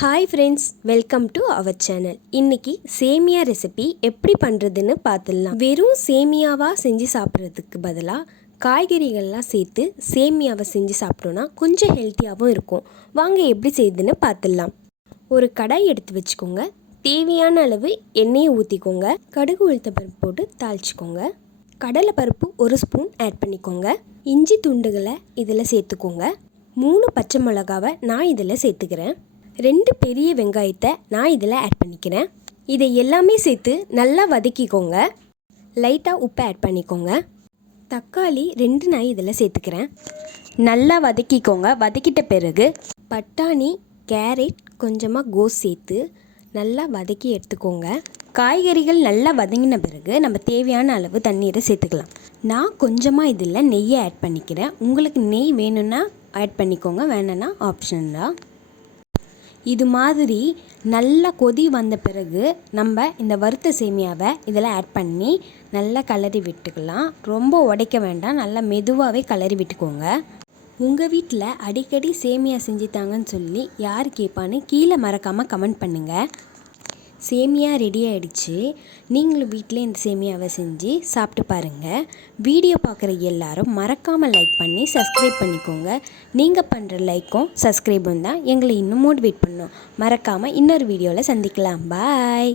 Hi friends welcome to our channel இன்னைக்கு சேமியா recipe எப்படி பண்ணுறதுன்னு பார்த்துடலாம். வெறும் சேமியாவாக செஞ்சு சாப்பிட்றதுக்கு பதிலாக காய்கறிகள்லாம் சேர்த்து சேமியாவை செஞ்சு சாப்பிட்டோன்னா கொஞ்சம் ஹெல்த்தியாகவும் இருக்கும். வாங்க எப்படி செய்யுதுன்னு பார்த்துடலாம். ஒரு கடாய் எடுத்து வச்சுக்கோங்க. தேவையான அளவு எண்ணெயை ஊற்றிக்கோங்க கடுகு உளுத்த பருப்பு போட்டு தாளிச்சிக்கோங்க. கடலை பருப்பு ஒரு ஸ்பூன் ஆட் பண்ணிக்கோங்க. இஞ்சி துண்டுகளை இதில் சேர்த்துக்கோங்க. மூணு பச்சை மிளகாவை நான் இதில் சேர்த்துக்கிறேன். ரெண்டு பெரிய வெங்காயத்தை நான் இதில் ஆட் பண்ணிக்கிறேன். இதை எல்லாமே சேர்த்து நல்லா வதக்கிக்கோங்க. லைட்டாக உப்பு ஆட் பண்ணிக்கோங்க. தக்காளி ரெண்டு நான் இதில் சேர்த்துக்கிறேன். நல்லா வதக்கிக்கோங்க. வதக்கிட்ட பிறகு பட்டாணி கேரட் கொஞ்சமாக கோஸ் சேர்த்து நல்லா வதக்கி எடுத்துக்கோங்க. காய்கறிகள் நல்லா வதங்கின பிறகு நம்ம தேவையான அளவு தண்ணீரை சேர்த்துக்கலாம். நான் கொஞ்சமாக இதில் நெய்யை ஆட் பண்ணிக்கிறேன். உங்களுக்கு நெய் வேணும்னா ஆட் பண்ணிக்கோங்க. வேணும்னா ஆப்ஷன் தான். இது மாதிரி நல்லா கொதி வந்த பிறகு நம்ம இந்த வறுத்த சேமியாவை இதில் ஆட் பண்ணி நல்லா கலரி விட்டுக்கலாம். ரொம்ப உடைக்க வேண்டாம். நல்லா மெதுவாகவே கலரி விட்டுக்கோங்க. உங்கள் வீட்டில் அடிக்கடி சேமியா செஞ்சுட்டாங்கன்னு சொல்லி யார் கேட்பான்னு கீழே மறக்காமல் கமெண்ட் பண்ணுங்கள் சேமியா ரெடி ஆகிடுச்சு நீங்களும் வீட்டிலே இந்த சேமியாவை செஞ்சு சாப்பிட்டு பாருங்கள் வீடியோ பார்க்குற எல்லாரும் மறக்காமல் லைக் பண்ணி சப்ஸ்கிரைப் பண்ணிக்கோங்க. நீங்கள் பண்ணுற லைக்கும் சப்ஸ்கிரைபும் தான் எங்களை இன்னும் மோட்டிவேட் பண்ணும். மறக்காமல் இன்னொரு வீடியோவில் சந்திக்கலாம். பாய்